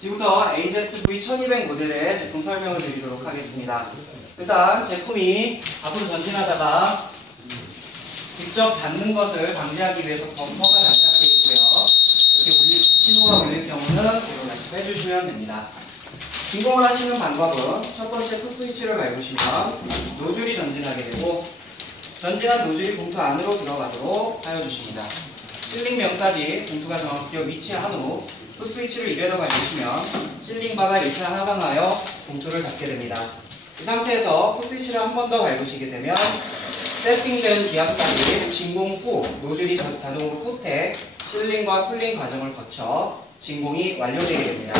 지금부터 AZV1200 모델의 제품 설명을 드리도록 하겠습니다. 일단 제품이 앞으로 전진하다가 직접 닿는 것을 방지하기 위해서 범퍼가 장착되어 있고요. 이렇게 울릴, 신호가 울릴 경우는 이걸 다시 빼주시면 됩니다. 진공을 하시는 방법은 첫 번째 풋스위치를 밟으시면 노즐이 전진하게 되고 전진한 노즐이 봉투 안으로 들어가도록 하여 주십니다. 실링면까지 봉투가 정확히 위치한 후 풋스위치를 입에다 밟으시면 실링바가 일체 하방하여 봉투를 잡게 됩니다. 이 상태에서 풋스위치를 한 번 더 밟으시게 되면 세팅된 기압까지 진공 후 노즐이 자- 자동으로 후퇴 실링과 쿨링 과정을 거쳐 진공이 완료되게 됩니다.